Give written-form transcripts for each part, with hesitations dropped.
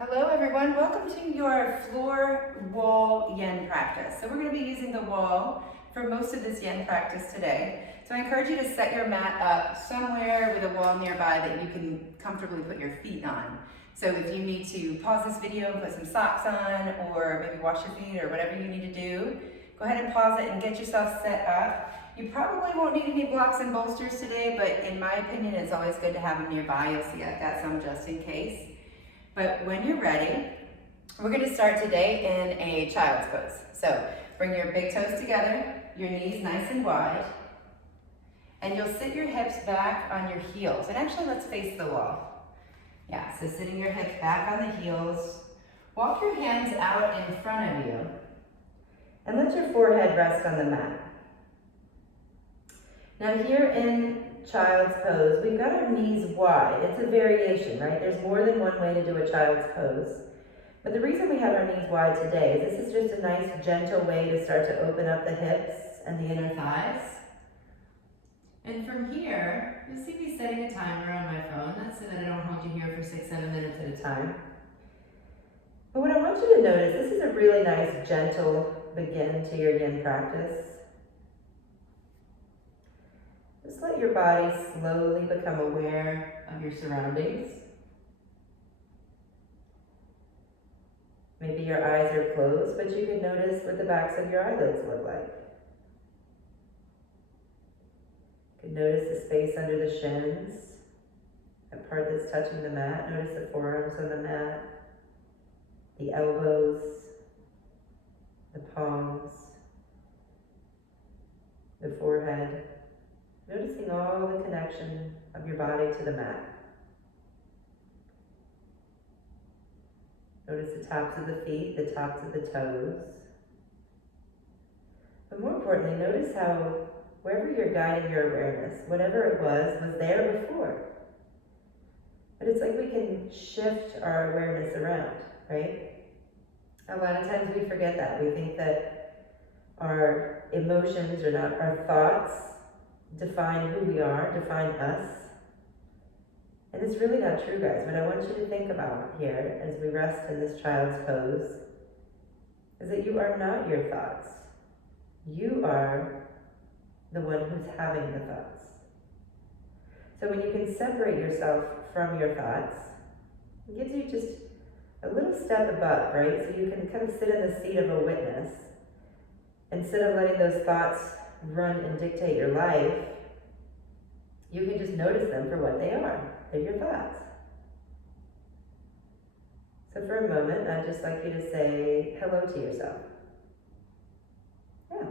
Hello everyone, welcome to your floor wall yin practice. So we're going to be using the wall for most of this yin practice today. So I encourage you to set your mat up somewhere with a wall nearby that you can comfortably put your feet on. So if you need to pause this video and put some socks on, or maybe wash your feet or whatever you need to do, go ahead and pause it and get yourself set up. You probably won't need any blocks and bolsters today, but in my opinion, it's always good to have them nearby. You'll see I've got some just in case. But when you're ready, we're going to start today in a child's pose. So bring your big toes together, your knees nice and wide, and you'll sit your hips back on your heels. And actually, let's face the wall. Yeah, so sitting your hips back on the heels. Walk your hands out in front of you, and let your forehead rest on the mat. Now here in child's pose, we've got our knees wide. It's a variation, right? There's more than one way to do a child's pose. But the reason we have our knees wide today is this is just a nice, gentle way to start to open up the hips and the inner thighs. And from here, you'll see me setting a timer on my phone. That's so that I don't hold you here for 6-7 minutes at a time. But what I want you to notice, this is a really nice, gentle begin to your yin practice. Just let your body slowly become aware of your surroundings. Maybe your eyes are closed, but you can notice what the backs of your eyelids look like. You can notice the space under the shins, that part that's touching the mat. Notice the forearms on the mat, the elbows, the palms, the forehead. Noticing all the connection of your body to the mat. Notice the tops of the feet, the tops of the toes. But more importantly, notice how wherever you're guiding your awareness, whatever it was there before. But it's like we can shift our awareness around, right? A lot of times we forget that. We think that our emotions or not our thoughts define who we are, define us. And it's really not true, guys. What I want you to think about here as we rest in this child's pose is that you are not your thoughts. You are the one who's having the thoughts. So when you can separate yourself from your thoughts, it gives you just a little step above, right? So you can kind of sit in the seat of a witness. Instead of letting those thoughts run and dictate your life, you can just notice them for what they are. They're your thoughts. So for a moment, I'd just like you to say hello to yourself. Yeah.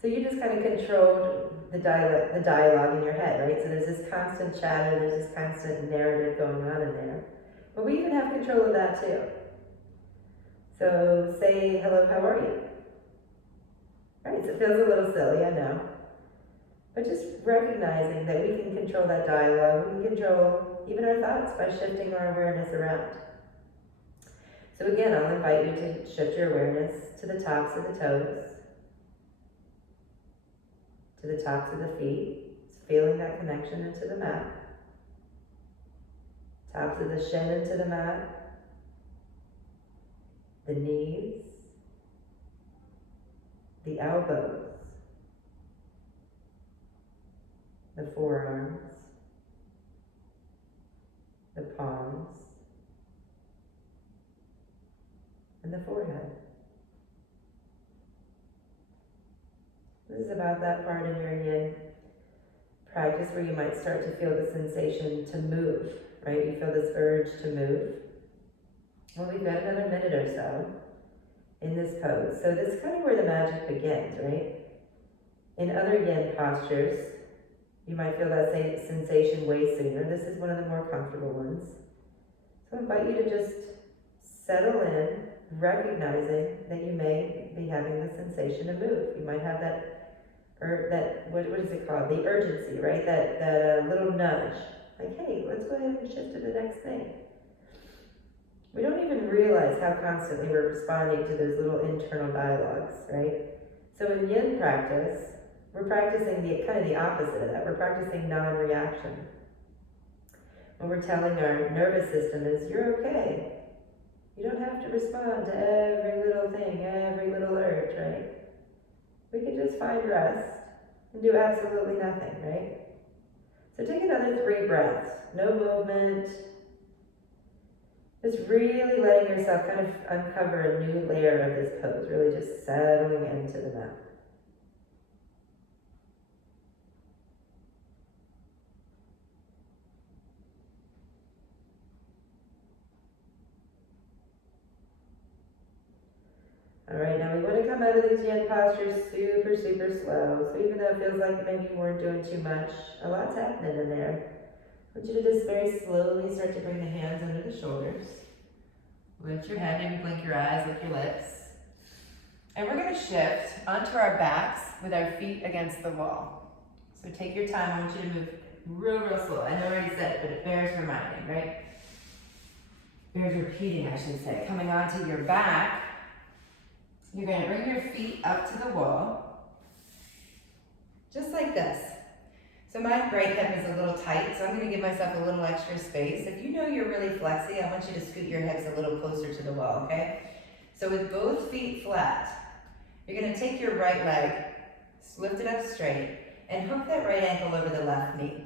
So you just kind of controlled the dialogue in your head, right? So there's this constant chatter, there's this constant narrative going on in there. But we even have control of that too. So say hello, how are you? Right, so it feels a little silly, I know. But just recognizing that we can control that dialogue, we can control even our thoughts by shifting our awareness around. So again, I'll invite you to shift your awareness to the tops of the toes, to the tops of the feet, feeling that connection into the mat, tops of the shin into the mat, the knees, the elbows, the forearms, the palms, and the forehead. This is about that part in your yin practice where you might start to feel the sensation to move, right? You feel this urge to move. Well, we've got another minute or so in this pose. So this is kind of where the magic begins, right? In other yin postures, you might feel that same sensation way sooner. This is one of the more comfortable ones. So I invite you to just settle in, recognizing that you may be having the sensation to move. You might have what is it called? The urgency, right? That little nudge. Like, hey, let's go ahead and shift to the next thing. We don't even realize how constantly we're responding to those little internal dialogues, right? So in yin practice, we're practicing kind of the opposite of that. We're practicing non-reaction. What we're telling our nervous system is, you're okay. You don't have to respond to every little thing, every little urge, right? We can just find rest and do absolutely nothing, right? So take another 3 breaths, no movement. Just really letting yourself kind of uncover a new layer of this pose, really just settling into the mat. All right, now we want to come out of these yin postures super, super slow. So even though it feels like maybe you weren't doing too much, a lot's happening in there. I want you to just very slowly start to bring the hands under the shoulders. Lift your head, maybe blink your eyes, lift your lips. And we're going to shift onto our backs with our feet against the wall. So take your time. I want you to move real slow. I know I already said it, but it bears reminding, right? Bears repeating, I should say. Coming onto your back, you're going to bring your feet up to the wall, just like this. So my right hip is a little tight, so I'm going to give myself a little extra space. If you know you're really flexy, I want you to scoot your hips a little closer to the wall, okay? So with both feet flat, you're going to take your right leg, lift it up straight, and hook that right ankle over the left knee.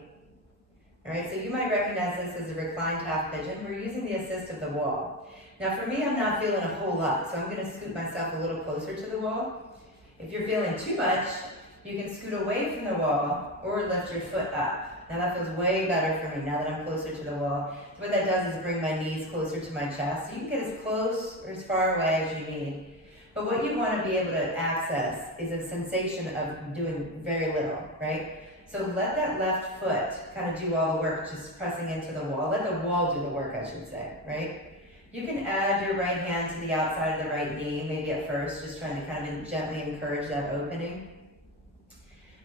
All right, so you might recognize this as a reclined half pigeon. We're using the assist of the wall. Now for me, I'm not feeling a whole lot, so I'm going to scoot myself a little closer to the wall. If you're feeling too much, you can scoot away from the wall or lift your foot up. Now that feels way better for me now that I'm closer to the wall. So what that does is bring my knees closer to my chest. So you can get as close or as far away as you need. But what you want to be able to access is a sensation of doing very little, right? So let that left foot kind of do all the work, just pressing into the wall. Let the wall do the work, I should say, right? You can add your right hand to the outside of the right knee, maybe at first, just trying to kind of gently encourage that opening.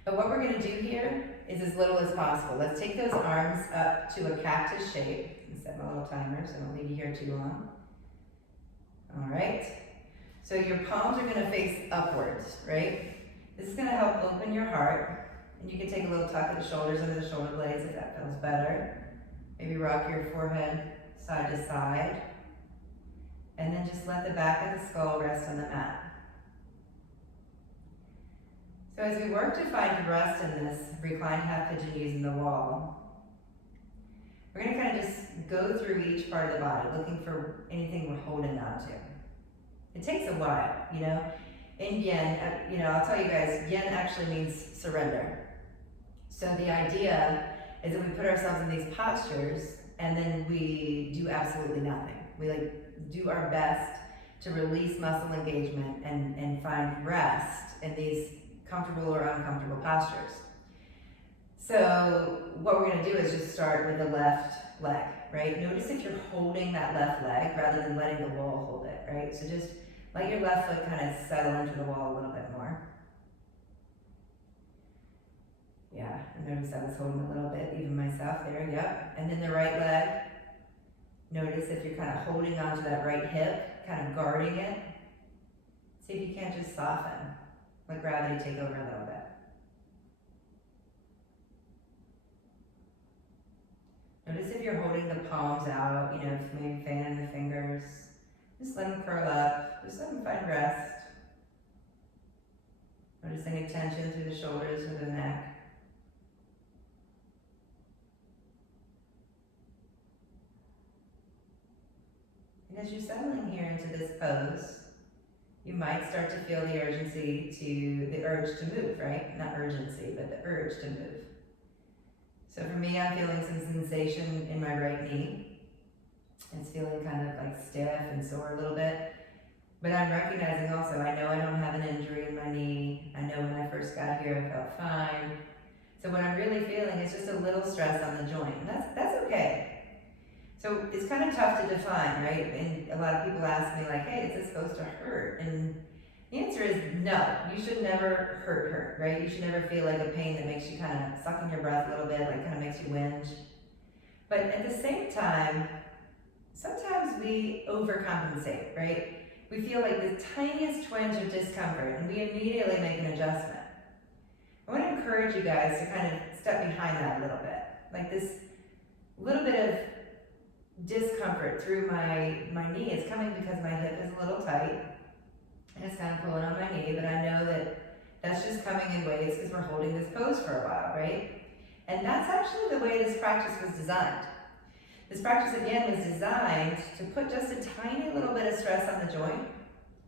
But what we're going to do here is as little as possible. Let's take those arms up to a cactus shape. And set my little timer so I don't leave you here too long. All right. So your palms are going to face upwards, right? This is going to help open your heart. And you can take a little tuck of the shoulders under the shoulder blades if that feels better. Maybe rock your forehead side to side. And then just let the back of the skull rest on the mat. So as we work to find rest in this reclined half pigeon using the wall, we're going to kind of just go through each part of the body, looking for anything we're holding on to. It takes a while, you know. In yin, I'll tell you guys, yin actually means surrender. So the idea is that we put ourselves in these postures and then we do absolutely nothing. We do our best to release muscle engagement and find rest in these comfortable or uncomfortable postures. So what we're going to do is just start with the left leg, right? Notice if you're holding that left leg rather than letting the wall hold it, right? So just let your left foot kind of settle into the wall a little bit more. Yeah, I noticed I was holding a little bit, even myself there, yep. And then the right leg, notice if you're kind of holding onto that right hip, kind of guarding it. See if you can't just soften. Let gravity take over a little bit. Notice if you're holding the palms out, maybe fanning the fingers. Just let them curl up. Just let them find rest. Noticing a tension through the shoulders or the neck. And as you're settling here into this pose, you might start to feel the urge to move, right? Not urgency, but the urge to move. So for me, I'm feeling some sensation in my right knee. It's feeling kind of like stiff and sore a little bit. But I'm recognizing also, I know I don't have an injury in my knee. I know when I first got here, I felt fine. So what I'm really feeling is just a little stress on the joint. And that's okay. So it's kind of tough to define, right? And a lot of people ask me like, hey, is this supposed to hurt? And the answer is no. You should never hurt, right? You should never feel like a pain that makes you kind of suck in your breath a little bit, like kind of makes you whinge. But at the same time, sometimes we overcompensate, right? We feel like the tiniest twinge of discomfort and we immediately make an adjustment. I want to encourage you guys to kind of step behind that a little bit. Like this little bit of discomfort through my knee is coming because my hip is a little tight and it's kind of pulling on my knee, but I know that that's just coming in waves because we're holding this pose for a while, right? And that's actually the way this practice was designed. This practice, again, was designed to put just a tiny little bit of stress on the joint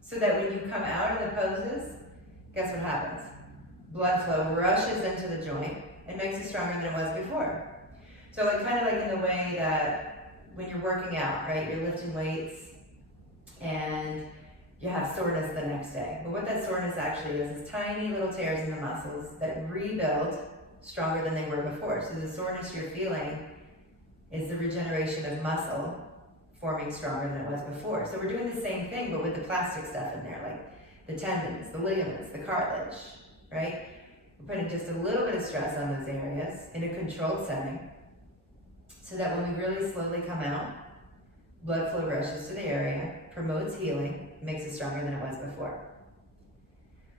so that when you come out of the poses, guess what happens? Blood flow rushes into the joint and makes it stronger than it was before. So like kind of like in the way that when you're working out, right? You're lifting weights and you have soreness the next day. But what that soreness actually is tiny little tears in the muscles that rebuild stronger than they were before. So the soreness you're feeling is the regeneration of muscle forming stronger than it was before. So we're doing the same thing, but with the plastic stuff in there, like the tendons, the ligaments, the cartilage, right? We're putting just a little bit of stress on those areas in a controlled setting so that when we really slowly come out, blood flow rushes to the area, promotes healing, makes it stronger than it was before.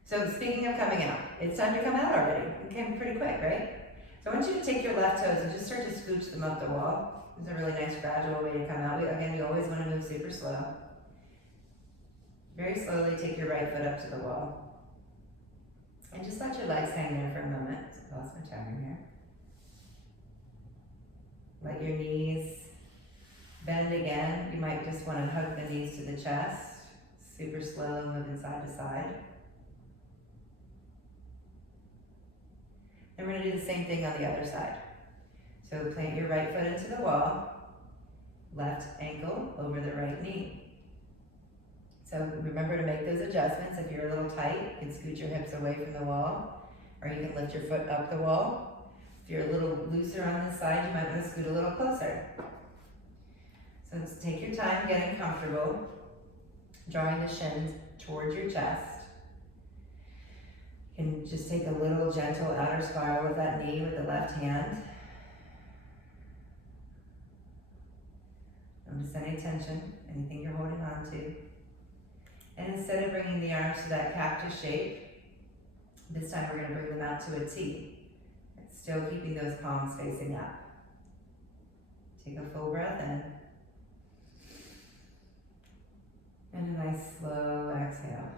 So speaking of coming out, it's time to come out already. It came pretty quick, right? So I want you to take your left toes and just start to scooch them up the wall. It's a really nice gradual way to come out. Again, you always want to move super slow. Very slowly take your right foot up to the wall. And just let your legs hang there for a moment. I lost my timer here. Let your knees bend again. You might just want to hug the knees to the chest. Super slow, moving side to side. And we're going to do the same thing on the other side. So plant your right foot into the wall, left ankle over the right knee. So remember to make those adjustments. If you're a little tight, you can scoot your hips away from the wall, or you can lift your foot up the wall. If you're a little looser on this side, you might want to scoot a little closer. So just take your time getting comfortable, drawing the shins towards your chest. You can just take a little gentle outer spiral of that knee with the left hand. Don't notice any tension, anything you're holding on to. And instead of bringing the arms to that cactus shape, this time we're going to bring them out to a T. Still keeping those palms facing up. Take a full breath in. And a nice slow exhale.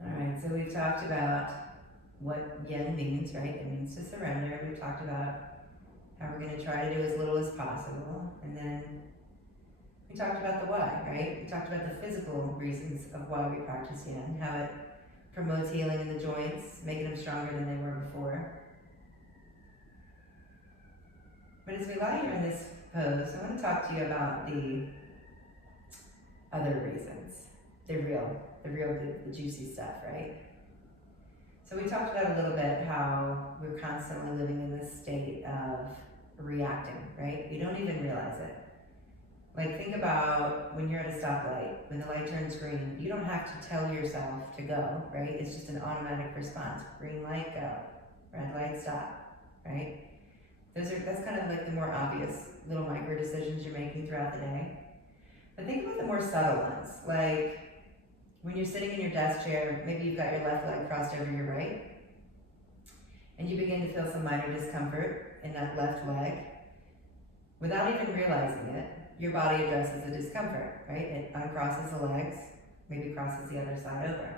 Alright, so we've talked about what yin means, right? It means to surrender. We've talked about how we're going to try to do as little as possible. And then we talked about the why, right? We talked about the physical reasons of why we practice yin, how it promotes healing in the joints, making them stronger than they were before. But as we lie here in this pose, I want to talk to you about the other reasons, the juicy stuff, right? So we talked about a little bit how we're constantly living in this state of reacting, right? You don't even realize it. Like think about when you're at a stoplight, when the light turns green, you don't have to tell yourself to go, right? It's just an automatic response. Green light, go. Red light, stop, right? That's kind of like the more obvious little micro decisions you're making throughout the day. But think about the more subtle ones, like when you're sitting in your desk chair, maybe you've got your left leg crossed over your right, and you begin to feel some minor discomfort in that left leg. Without even realizing it, your body addresses the discomfort, right? It uncrosses the legs, maybe crosses the other side over.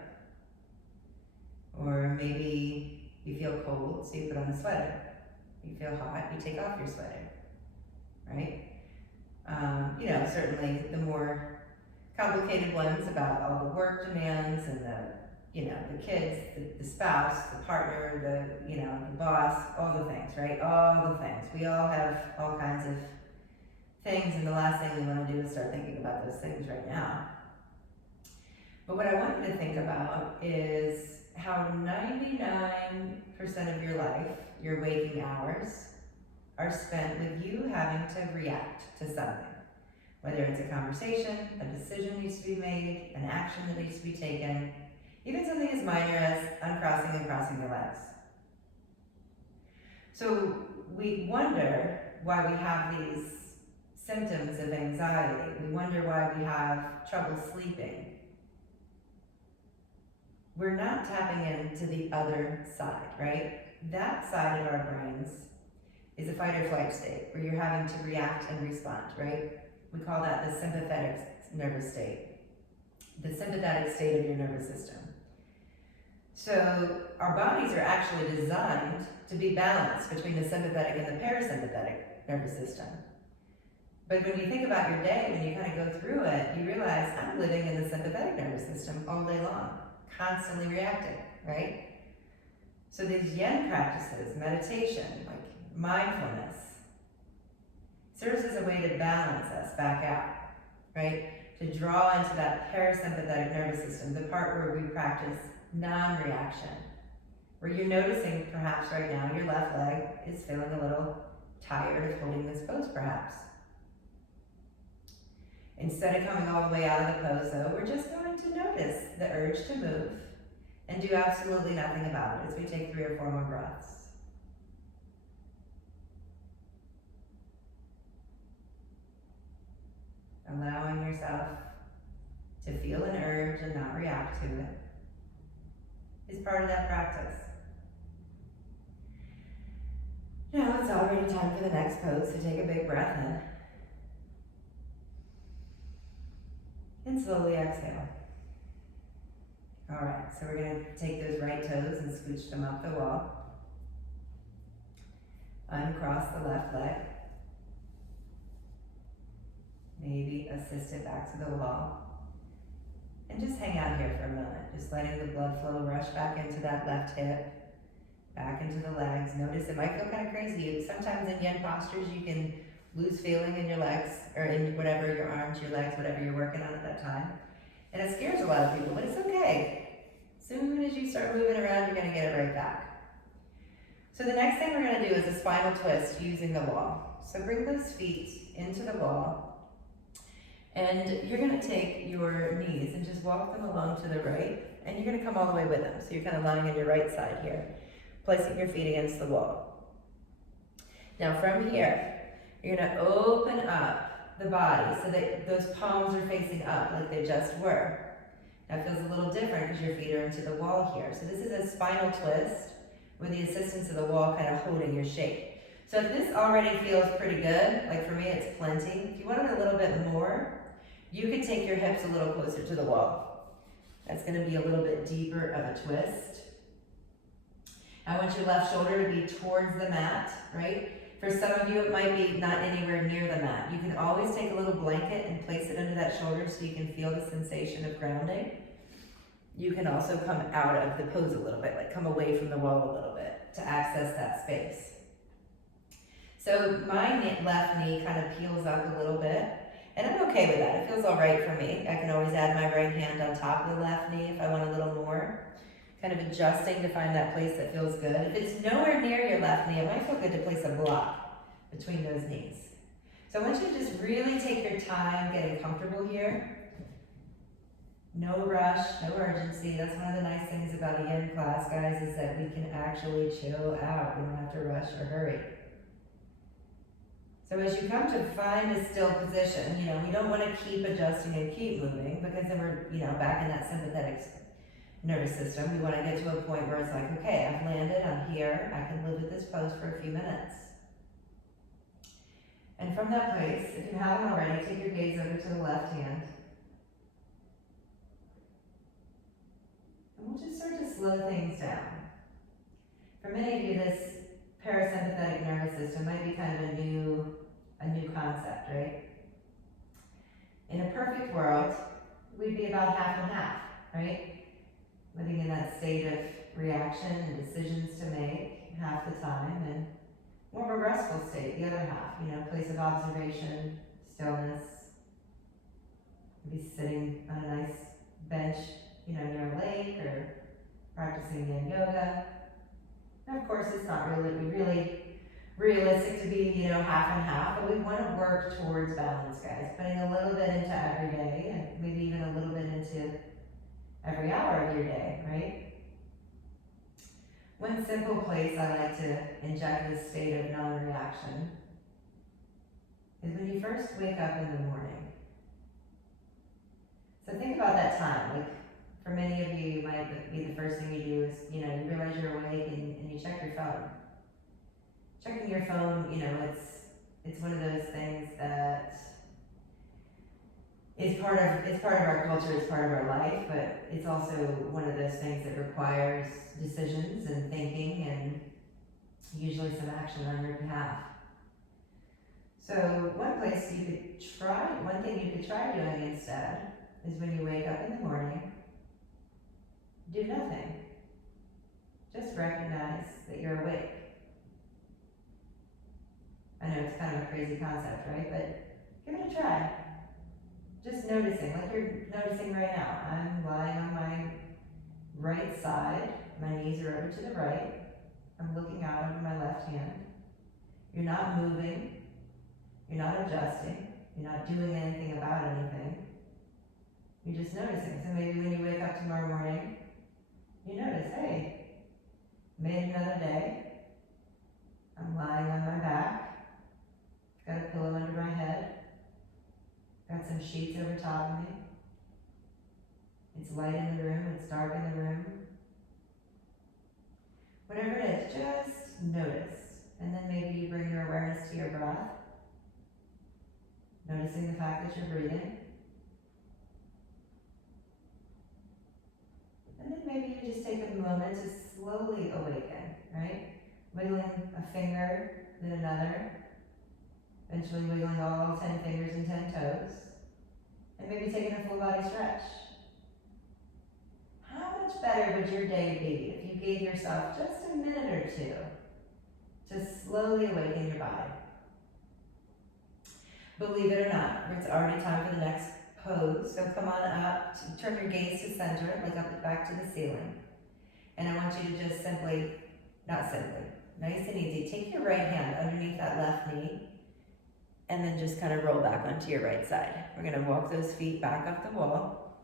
Or maybe you feel cold, so you put on a sweater. You feel hot, you take off your sweater, right? Certainly the more complicated ones about all the work demands and the kids, the spouse, the partner, the boss, all the things, right? All the things. We all have all kinds of things, and the last thing we want to do is start thinking about those things right now. But what I want you to think about is how 99% of your life, your waking hours, are spent with you having to react to something. Whether it's a conversation, a decision needs to be made, an action that needs to be taken, even something as minor as uncrossing and crossing your legs. So we wonder why we have these symptoms of anxiety. We wonder why we have trouble sleeping. We're not tapping into the other side, right? that side of our brains is a fight or flight state, where you're having to react and respond, right? We call that the sympathetic nervous state, the sympathetic state of your nervous system. So our bodies are actually designed to be balanced between the sympathetic and the parasympathetic nervous system. But when you think about your day, when you kind of go through it, you realize I'm living in the sympathetic nervous system all day long, constantly reacting, right? So these yen practices, meditation, like mindfulness, serves as a way to balance us back out, right? To draw into that parasympathetic nervous system, the part where we practice non-reaction, where you're noticing perhaps right now your left leg is feeling a little tired of holding this pose perhaps. Instead of coming all the way out of the pose though, we're just going to notice the urge to move and do absolutely nothing about it as we take 3 or 4 more breaths. Allowing yourself to feel an urge and not react to it is part of that practice. Now it's already time for the next pose, so take a big breath in. And slowly exhale. Alright, so we're going to take those right toes and scooch them up the wall. Uncross the left leg. Maybe assist it back to the wall. And just hang out here for a moment, just letting the blood flow rush back into that left hip, back into the legs. Notice it might feel kind of crazy. Sometimes in yen postures you can lose feeling in your legs, or in whatever, your arms, your legs, whatever you're working on at that time. And it scares a lot of people, but it's okay. As soon as you start moving around, you're gonna get it right back. So the next thing we're gonna do is a spinal twist using the wall. So bring those feet into the wall. And you're going to take your knees and just walk them along to the right, and you're going to come all the way with them. So you're kind of lying on your right side here, placing your feet against the wall. Now from here, you're going to open up the body so that those palms are facing up like they just were. Now it feels a little different because your feet are into the wall here. So this is a spinal twist with the assistance of the wall kind of holding your shape. So if this already feels pretty good, like for me it's plenty, if you want it a little bit more, you can take your hips a little closer to the wall. That's going to be a little bit deeper of a twist. I want your left shoulder to be towards the mat, right? For some of you, it might be not anywhere near the mat. You can always take a little blanket and place it under that shoulder so you can feel the sensation of grounding. You can also come out of the pose a little bit, like come away from the wall a little bit to access that space. So my left knee kind of peels up a little bit. And I'm okay with that. It feels all right for me. I can always add my right hand on top of the left knee if I want a little more. Kind of adjusting to find that place that feels good. If it's nowhere near your left knee, it might feel good to place a block between those knees. So I want you to just really take your time getting comfortable here. No rush, no urgency. That's one of the nice things about a yin class, guys, is that we can actually chill out. We don't have to rush or hurry. So as you come to find a still position, we don't want to keep adjusting and keep moving because then we're, back in that sympathetic nervous system. We want to get to a point where it's like, okay, I've landed, I'm here, I can live with this pose for a few minutes. And from that place, if you haven't already, take your gaze over to the left hand. And we'll just start to slow things down. For many of you, this parasympathetic nervous system might be kind of a new concept, right? In a perfect world, we'd be about half and half, right? Living in that state of reaction and decisions to make half the time, and more of a restful state the other half, place of observation, stillness, maybe sitting on a nice bench, near a lake or practicing yin yoga. And of course, it's not really realistic to be, half and half, but we want to work towards balance, guys. Putting a little bit into every day, and maybe even a little bit into every hour of your day, right? One simple place I like to inject this state of non-reaction is when you first wake up in the morning. So think about that time, like For many of you, it might be the first thing you do is, you realize you're awake and you check your phone. Checking your phone, it's one of those things that it's part of our culture, it's part of our life, but it's also one of those things that requires decisions and thinking and usually some action on your behalf. So one thing you could try doing instead is when you wake up in the morning, do nothing. Just recognize that you're awake. I know it's kind of a crazy concept, right? But give it a try. Just noticing, like you're noticing right now. I'm lying on my right side. My knees are over to the right. I'm looking out over my left hand. You're not moving. You're not adjusting. You're not doing anything about anything. You're just noticing. So maybe when you wake up tomorrow morning, you notice, hey, made another day. I'm lying on my back. Got a pillow under my head. Got some sheets over top of me. It's light in the room, it's dark in the room. Whatever it is, just notice. And then maybe you bring your awareness to your breath. Noticing the fact that you're breathing. And then maybe you just take a moment to slowly awaken, right? Wiggling a finger, then another. Eventually wiggling all 10 fingers and 10 toes. And maybe taking a full body stretch. How much better would your day be if you gave yourself just a minute or two to slowly awaken your body? Believe it or not, it's already time for the next pose. So come on up, turn your gaze to center, look up back to the ceiling. And I want you to just nice and easy, take your right hand underneath that left knee and then just kind of roll back onto your right side. We're gonna walk those feet back up the wall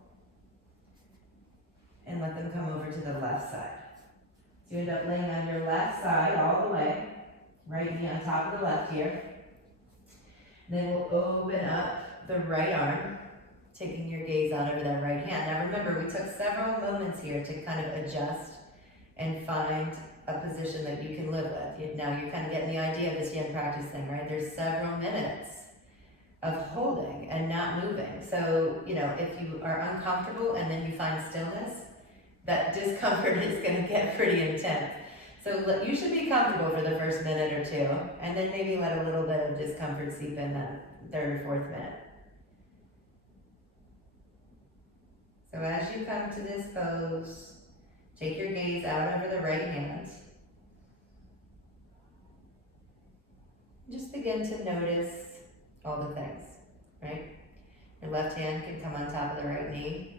and let them come over to the left side. So you end up laying on your left side all the way, right knee on top of the left here. Then we'll open up the right arm, taking your gaze out over that right hand. Now remember, we took several moments here to kind of adjust and find a position that you can live with. Now you're kind of getting the idea of this yin practice thing, right? There's several minutes of holding and not moving. So, if you are uncomfortable and then you find stillness, that discomfort is gonna get pretty intense. So you should be comfortable for the first minute or two, and then maybe let a little bit of discomfort seep in that third or fourth minute. So as you come to this pose, take your gaze out over the right hand. Just begin to notice all the things, right? Your left hand can come on top of the right knee.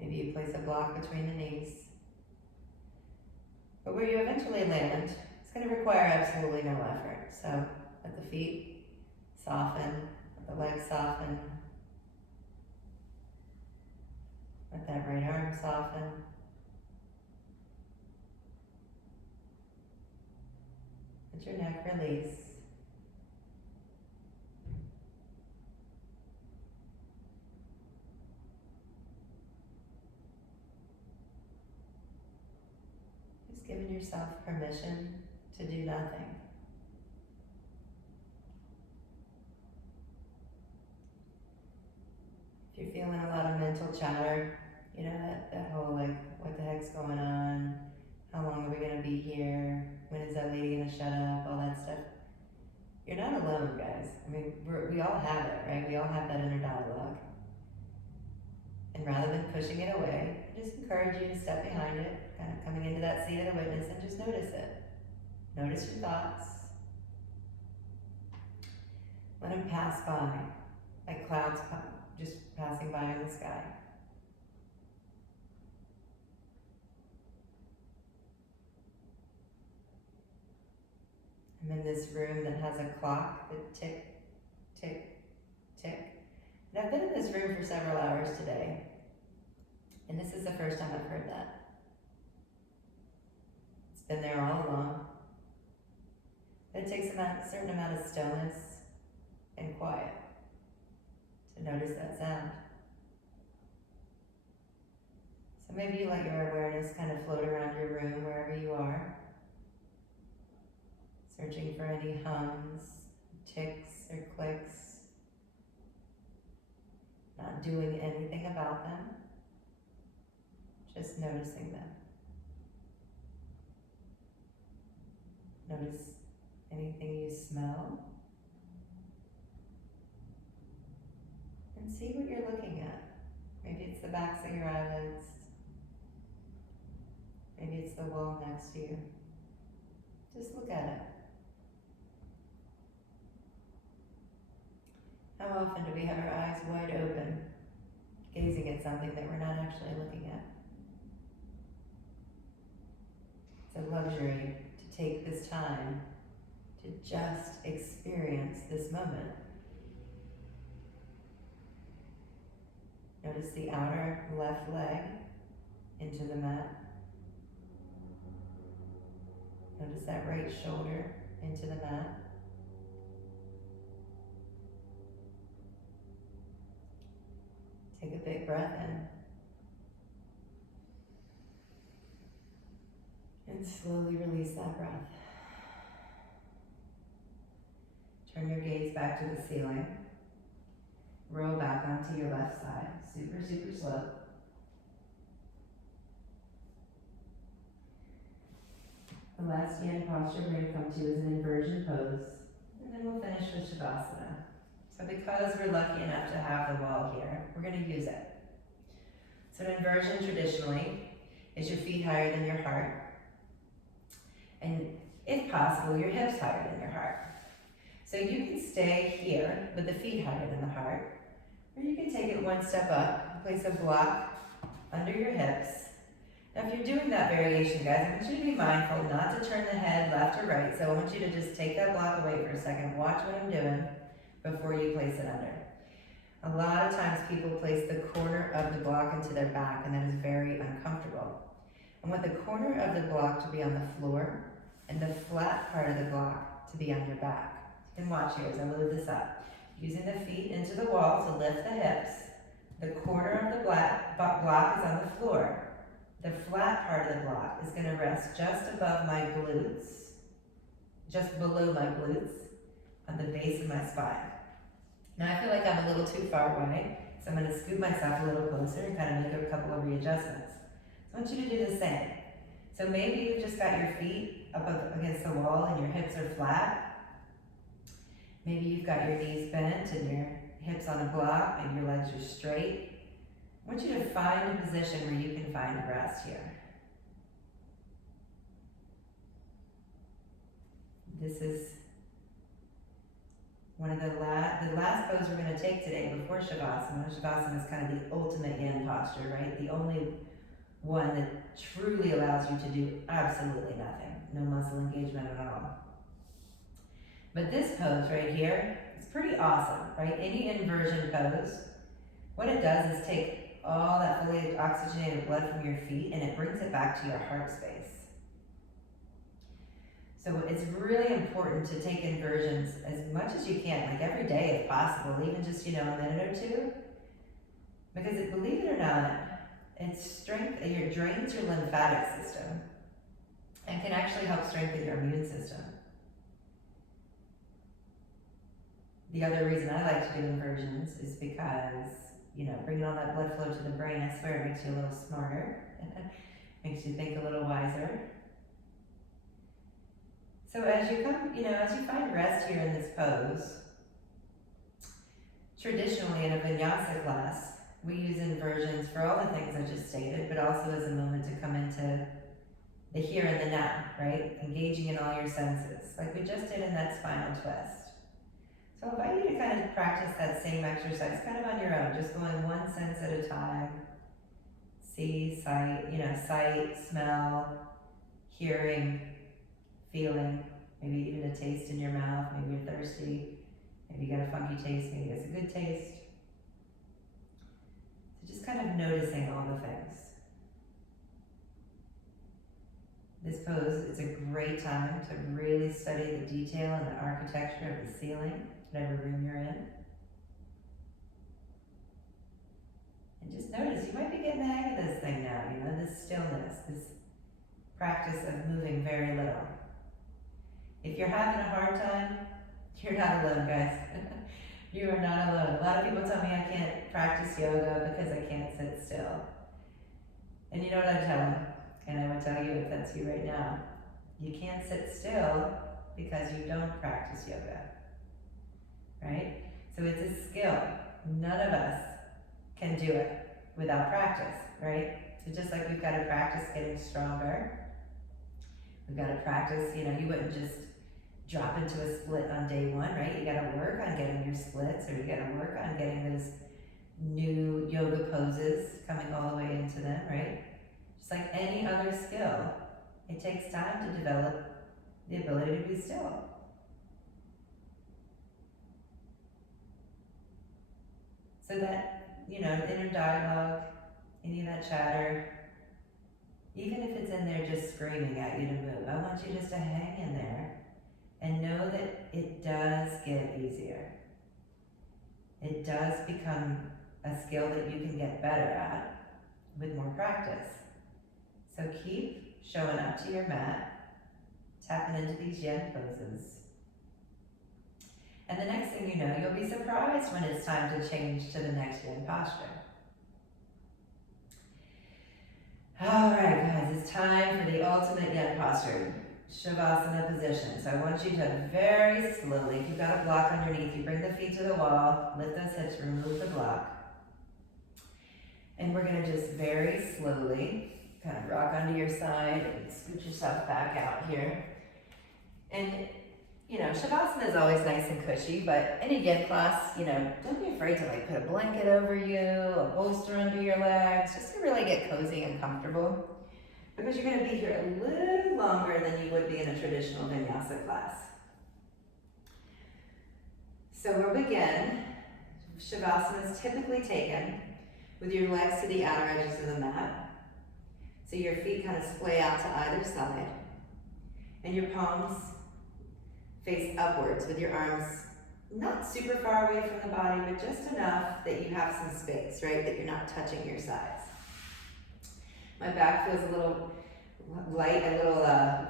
Maybe you place a block between the knees. But where you eventually land, it's going to require absolutely no effort. So let the feet soften, let the legs soften. Let that right arm soften. Let your neck release. Just giving yourself permission to do nothing. If you're feeling a lot of mental chatter, that whole what the heck's going on? How long are we gonna be here? When is that lady gonna shut up? All that stuff. You're not alone, guys. I mean, we all have it, right? We all have that inner dialogue. And rather than pushing it away, I just encourage you to step behind it, kind of coming into that seat of the witness and just notice it. Notice your thoughts. Let them pass by, like clouds just passing by in the sky. I'm in this room that has a clock that tick, tick, tick. And I've been in this room for several hours today. And this is the first time I've heard that. It's been there all along. But it takes a certain amount of stillness and quiet to notice that sound. So maybe you let your awareness kind of float around your room wherever you are, searching for any hums, ticks, or clicks, not doing anything about them, just noticing them. Notice anything you smell, and see what you're looking at. Maybe it's the backs of your eyelids. Maybe it's the wall next to you. Just look at it. How often do we have our eyes wide open, gazing at something that we're not actually looking at? It's a luxury to take this time to just experience this moment. Notice the outer left leg into the mat. Notice that right shoulder into the mat. Take a big breath in. And slowly release that breath. Turn your gaze back to the ceiling. Roll back onto your left side. Super, super slow. The last yin posture we're going to come to is an inversion pose. And then we'll finish with shavasana. So because we're lucky enough to have the wall here, we're going to use it. So an inversion traditionally is your feet higher than your heart. And if possible, your hips higher than your heart. So you can stay here with the feet higher than the heart, or you can take it one step up, place a block under your hips. Now if you're doing that variation, guys, I want you to be mindful not to turn the head left or right. So I want you to just take that block away for a second, watch what I'm doing before you place it under. A lot of times people place the corner of the block into their back, and that is very uncomfortable. I want the corner of the block to be on the floor and the flat part of the block to be on your back. You can watch here as I load this up. Using the feet into the wall to lift the hips. The corner of the block is on the floor. The flat part of the block is going to rest just above my glutes, just below my glutes, on the base of my spine. Now I feel like I'm a little too far away, so I'm going to scoot myself a little closer and kind of make a couple of readjustments. So I want you to do the same. So maybe you've just got your feet up against the wall and your hips are flat. Maybe you've got your knees bent and your hips on a block and your legs are straight. I want you to find a position where you can find rest here. This is one of the last pose we're going to take today before shavasana. Shavasana is kind of the ultimate yin posture, right? The only one that truly allows you to do absolutely nothing. No muscle engagement at all. But this pose right here is pretty awesome, right? Any inversion pose, what it does is take all that fully oxygenated blood from your feet and it brings it back to your heart space. So it's really important to take inversions as much as you can, like every day if possible, even just, a minute or two. Because believe it or not, it drains your lymphatic system and can actually help strengthen your immune system. The other reason I like to do inversions is because, bringing all that blood flow to the brain, I swear it makes you a little smarter, makes you think a little wiser. So as you find rest here in this pose, traditionally in a vinyasa class, we use inversions for all the things I just stated, but also as a moment to come into the here and the now, right? Engaging in all your senses, like we just did in that spinal twist. So I invite you to kind of practice that same exercise kind of on your own, just going one sense at a time. See, sight, smell, hearing, feeling, maybe even a taste in your mouth, maybe you're thirsty, maybe you got a funky taste, maybe it's a good taste. So just kind of noticing all the things. This pose is a great time to really study the detail and the architecture of the ceiling, whatever room you're in. And just notice, you might be getting the hang of this thing now, this stillness, this practice of moving very little. If you're having a hard time, you're not alone, guys. You are not alone. A lot of people tell me I can't practice yoga because I can't sit still. And you know what I tell them? And I would tell you if that's you right now. You can't sit still because you don't practice yoga, right? So it's a skill. None of us can do it without practice, right? So just like we've got to practice getting stronger, we've got to practice, you wouldn't just drop into a split on day one, right? You got to work on getting your splits, or you got to work on getting those new yoga poses, coming all the way into them, right? Just like any other skill, it takes time to develop the ability to be still. So that, inner dialogue, any of that chatter, even if it's in there just screaming at you to move, I want you just to hang in there and know that it does get easier. It does become a skill that you can get better at with more practice. So keep showing up to your mat, tapping into these yen poses. And the next thing you know, you'll be surprised when it's time to change to the next yen posture. All right, guys, it's time for the ultimate yen posture, shavasana position. So I want you to very slowly, if you've got a block underneath, you bring the feet to the wall, lift those hips, remove the block. And we're gonna just very slowly kind of rock onto your side and scoot yourself back out here. And shavasana is always nice and cushy, but in a yen class, don't be afraid to put a blanket over you, a bolster under your legs, just to really get cozy and comfortable. Because you're gonna be here a little longer than you would be in a traditional vinyasa class. So we'll begin. Shavasana is typically taken with your legs to the outer edges of the mat. So your feet kind of splay out to either side. And your palms face upwards with your arms not super far away from the body, but just enough that you have some space, right? That you're not touching your sides. My back feels a little light, a little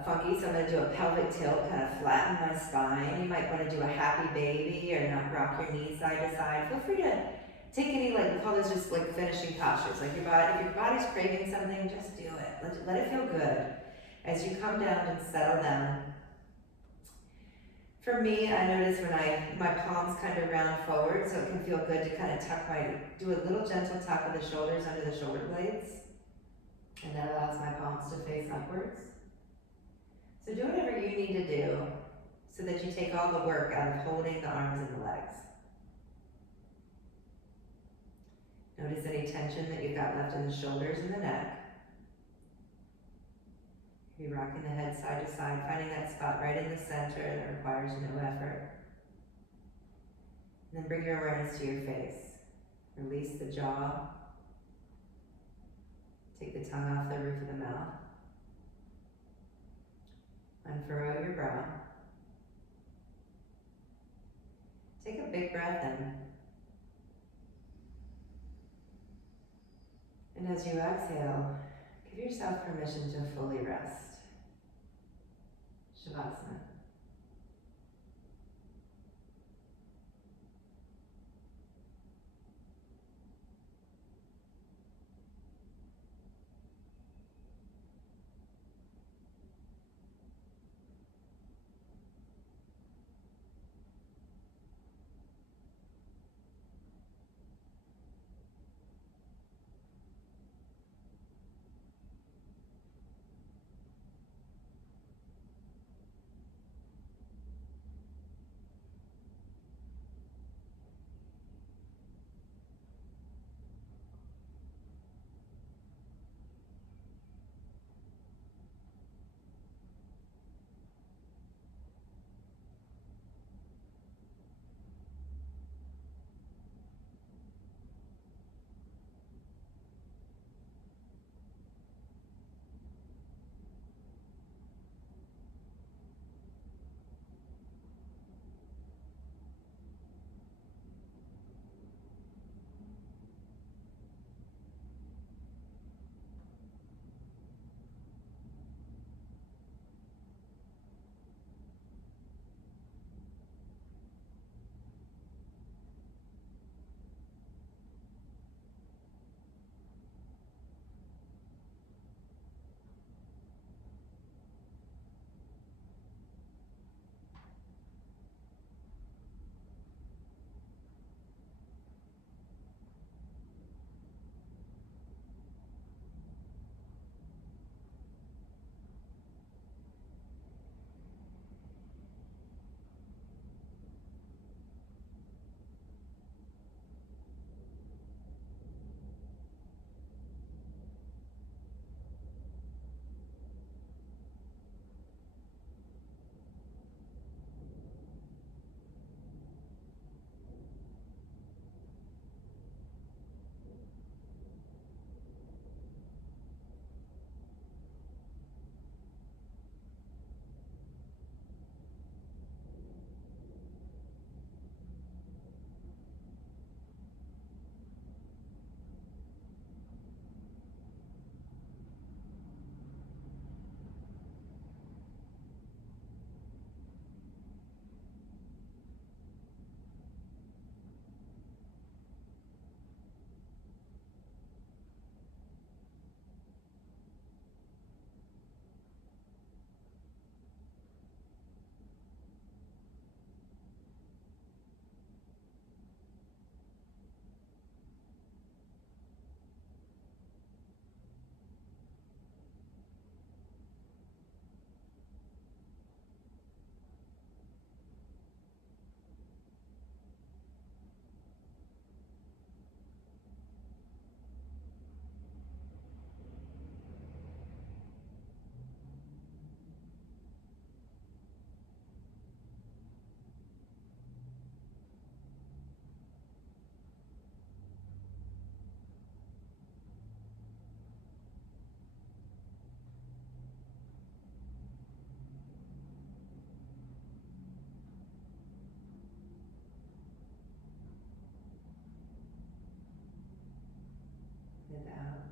funky, so I'm gonna do a pelvic tilt, kind of flatten my spine. You might wanna do a happy baby or not rock your knees side to side. Feel free to take any, we call those just finishing postures. If your body's craving something, just do it. Let it feel good. As you come down and settle down. For me, I notice when my palms kind of round forward, so it can feel good to kind of do a little gentle tuck of the shoulders under the shoulder blades. And that allows my palms to face upwards. So do whatever you need to do so that you take all the work out of holding the arms and the legs. Notice any tension that you've got left in the shoulders and the neck. You're rocking the head side to side, finding that spot right in the center that requires no effort. And then bring your awareness to your face. Release the jaw. Take the tongue off the roof of the mouth. Unfurrow your brow. Take a big breath in. And as you exhale, give yourself permission to fully rest. Shavasana.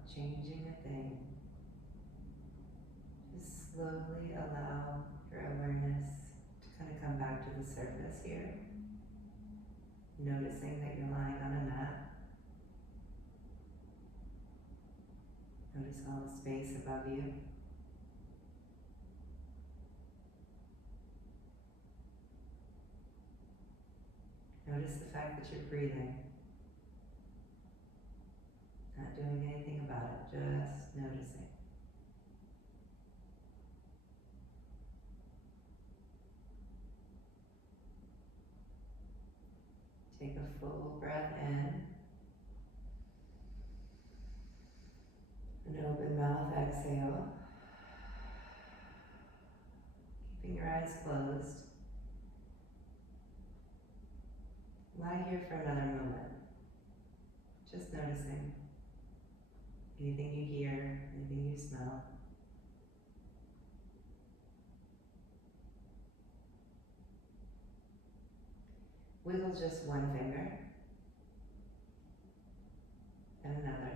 changing a thing. Just slowly allow your awareness to kind of come back to the surface here. Noticing that you're lying on a mat. Notice all the space above you. Notice the fact that you're breathing. Not doing anything about it, just noticing. Take a full breath in. An open mouth exhale. Keeping your eyes closed. Lie here for another moment. Just noticing. Anything you hear, anything you smell. Wiggle just one finger. And another.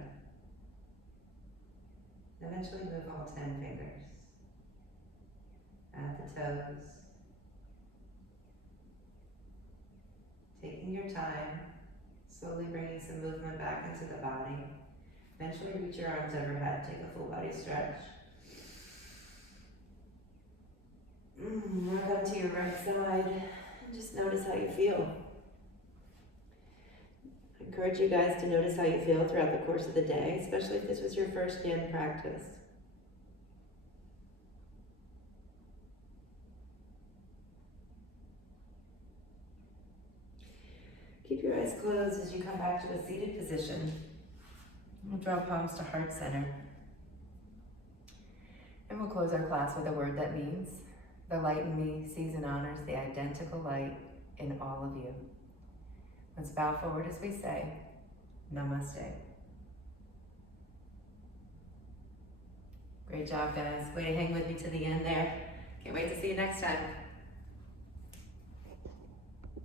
Eventually move all 10 fingers. Add the toes. Taking your time, slowly bringing some movement back into the body. Eventually reach your arms overhead, take a full body stretch. Move up to your right side and just notice how you feel. I encourage you guys to notice how you feel throughout the course of the day, especially if this was your first yin practice. Keep your eyes closed as you come back to a seated position. We'll draw palms to heart center. And we'll close our class with a word that means, the light in me sees and honors the identical light in all of you. Let's bow forward as we say, Namaste. Great job, guys. Way to hang with me to the end there. Can't wait to see you next time.